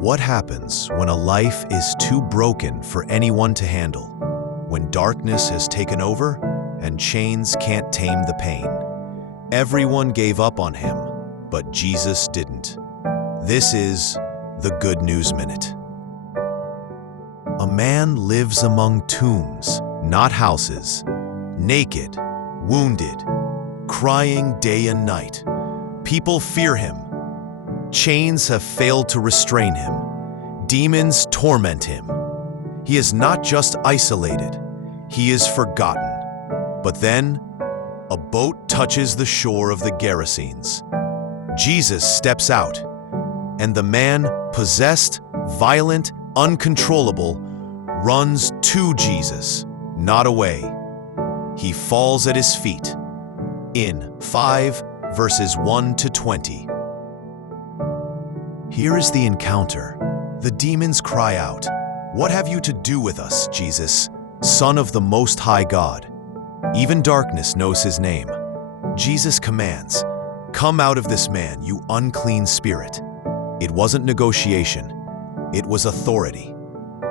What happens when a life is too broken for anyone to handle? When darkness has taken over and chains can't tame the pain? Everyone gave up on him, but Jesus didn't. This is the Good News Minute. A man lives among tombs, not houses, naked, wounded, crying day and night. People fear him. Chains have failed to restrain him. Demons torment him. He is not just isolated, he is forgotten. But then, a boat touches the shore of the Gerasenes. Jesus steps out, and the man, possessed, violent, uncontrollable, runs to Jesus, not away. He falls at his feet. In 5 verses 1 to 20. Here is the encounter. The demons cry out, "What have you to do with us, Jesus, Son of the Most High God?" Even darkness knows his name. Jesus commands, "Come out of this man, you unclean spirit." It wasn't negotiation. It was authority.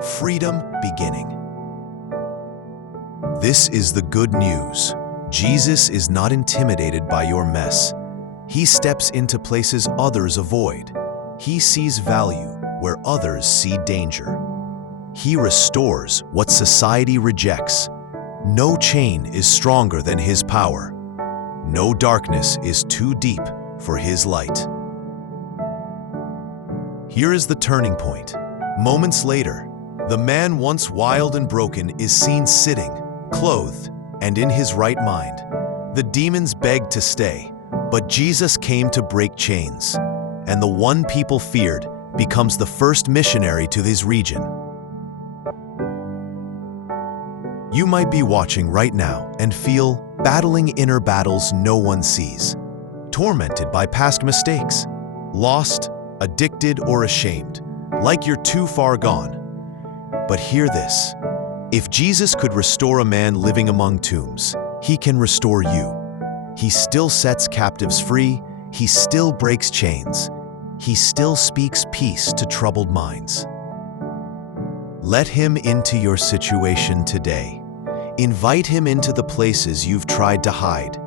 Freedom beginning. This is the good news. Jesus is not intimidated by your mess. He steps into places others avoid. He sees value where others see danger. He restores what society rejects. No chain is stronger than his power. No darkness is too deep for his light. Here is the turning point. Moments later, the man once wild and broken is seen sitting, clothed, and in his right mind. The demons begged to stay, but Jesus came to break chains, and the one people feared becomes the first missionary to this region. You might be watching right now and feel battling inner battles no one sees, tormented by past mistakes, lost, addicted, or ashamed, like you're too far gone. But hear this. If Jesus could restore a man living among tombs, he can restore you. He still sets captives free. He still breaks chains. He still speaks peace to troubled minds. Let him into your situation today. Invite him into the places you've tried to hide.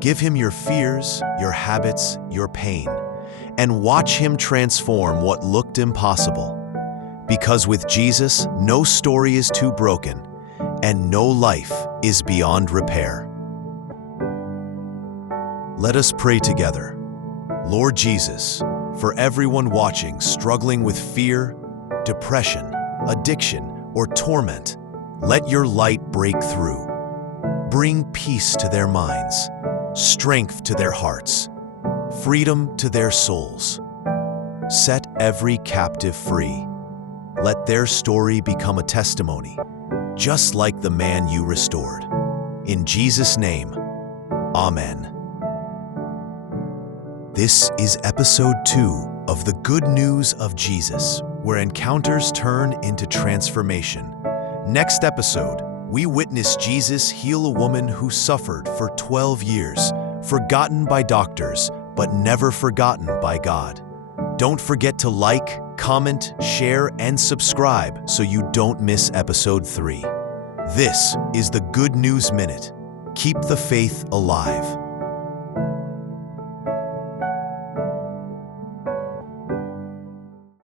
Give him your fears, your habits, your pain, and watch him transform what looked impossible. Because with Jesus, no story is too broken, and no life is beyond repair. Let us pray together. Lord Jesus, for everyone watching struggling with fear, depression, addiction, or torment, let your light break through. Bring peace to their minds, strength to their hearts, freedom to their souls. Set every captive free. Let their story become a testimony, just like the man you restored. In Jesus' name, Amen. This is episode 2 of the Good News of Jesus, where encounters turn into transformation. Next episode, we witness Jesus heal a woman who suffered for 12 years, forgotten by doctors, but never forgotten by God. Don't forget to like, comment, share, and subscribe so you don't miss episode 3. This is the Good News Minute. Keep the faith alive.